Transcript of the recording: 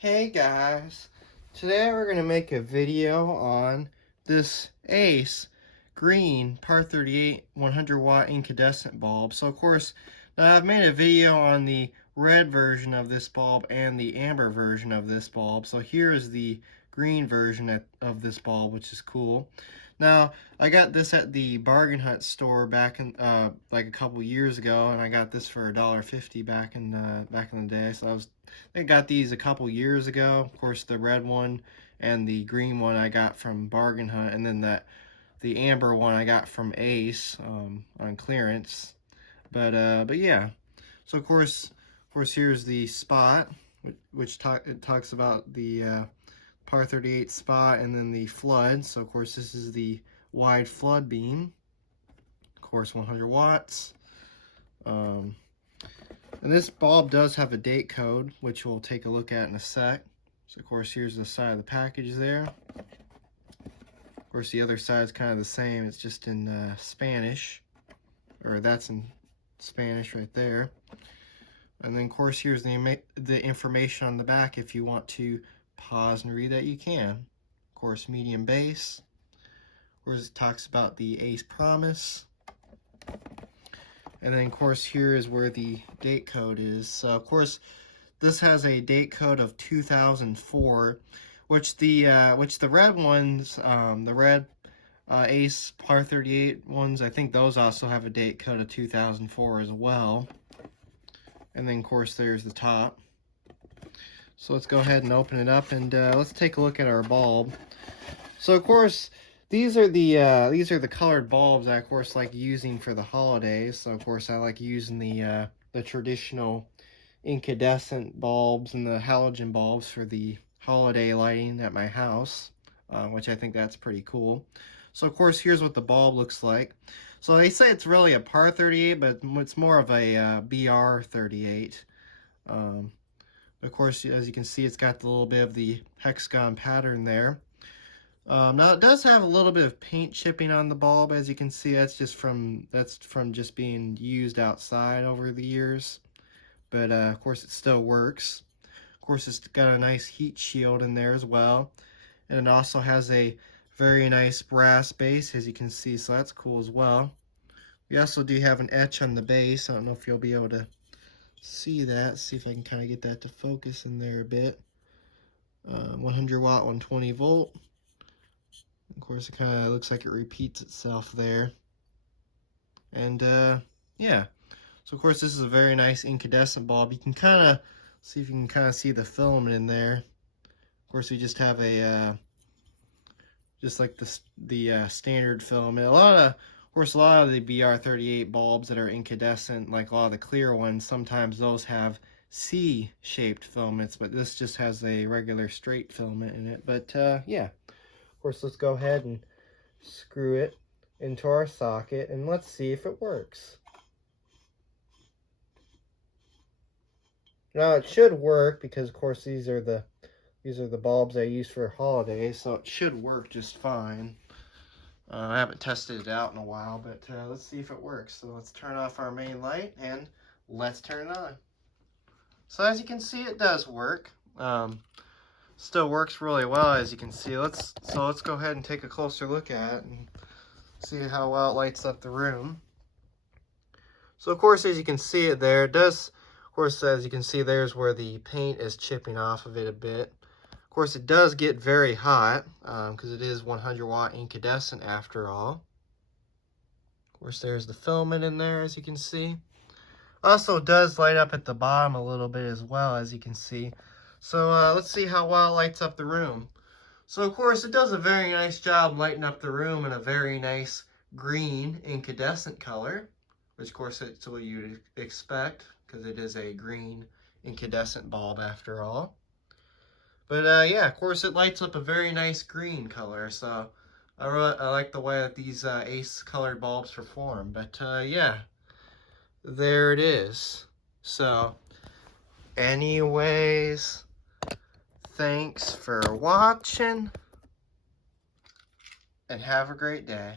Hey guys, today we're going to make a video on this Ace green BR38 100 watt incandescent bulb. So of course, now I've made a video on the red version of this bulb and the amber version of this bulb. So here is the green version of this bulb, which is cool. Now, I got this at the Bargain Hut store back in like a couple years ago, and I got this for $1.50 back in the day. So I got these a couple years ago. Of course, the red one and the green one I got from Bargain Hut, and then the amber one I got from Ace on clearance. But yeah. So of course here's the spot, which it talks about the BR38 spot, and then the flood. So of course this is the wide flood beam, of course 100 watts. And this bulb does have a date code, which we'll take a look at in a sec. So of course here's the side of the package there. Of course the other side is kind of the same, it's just in Spanish, or that's in Spanish right there. And then of course here's the information on the back. If you want to pause and read that, you can. Of course, medium base. Of course, it talks about the Ace Promise. And then of course here is where the date code is. So of course this has a date code of 2004, which the red ones, the red Ace BR38 ones, I think those also have a date code of 2004 as well. And then of course there's the top. So let's go ahead and open it up, and let's take a look at our bulb. So of course these are the colored bulbs I of course like using for the holidays. So of course I like using the traditional incandescent bulbs and the halogen bulbs for the holiday lighting at my house, which I think that's pretty cool. So of course here's what the bulb looks like. So they say it's really a BR38, but it's more of a BR38. Of course, as you can see, it's got a little bit of the hexagon pattern there. Now it does have a little bit of paint chipping on the bulb, as you can see. That's from just being used outside over the years. But of course it still works. Of course it's got a nice heat shield in there as well. And it also has a very nice brass base, as you can see, so that's cool as well. We also do have an etch on the base. I don't know if you'll be able to see that. See if I can kind of get that to focus in there a bit. 100 watt, 120 volt. Of course, it kind of looks like it repeats itself there. And yeah, so of course this is a very nice incandescent bulb. You can kind of see if you can kind of see the filament in there. Of course, we just have a just like the standard filament. Of course, a lot of the BR38 bulbs that are incandescent, like a lot of the clear ones, sometimes those have C-shaped filaments, but this just has a regular straight filament in it. But yeah, of course, let's go ahead and screw it into our socket, and let's see if it works. Now it should work because, of course, these are the bulbs I use for holidays, so it should work just fine. I haven't tested it out in a while, but let's see if it works. So let's turn off our main light and let's turn it on. So as you can see, it does work. Still works really well, as you can see. Let's go ahead and take a closer look at it and see how well it lights up the room. So of course, as you can see it there, it does. Of course, as you can see, there's where the paint is chipping off of it a bit. Of course, it does get very hot because it is 100 watt incandescent after all. Of course, there's the filament in there, as you can see. Also does light up at the bottom a little bit as well, as you can see. So let's see how well it lights up the room. So of course, it does a very nice job lighting up the room in a very nice green incandescent color, which of course it's what you'd expect because it is a green incandescent bulb after all. But yeah, of course it lights up a very nice green color, so I like the way that these Ace colored bulbs perform. But yeah, there it is. So anyways, thanks for watching and have a great day.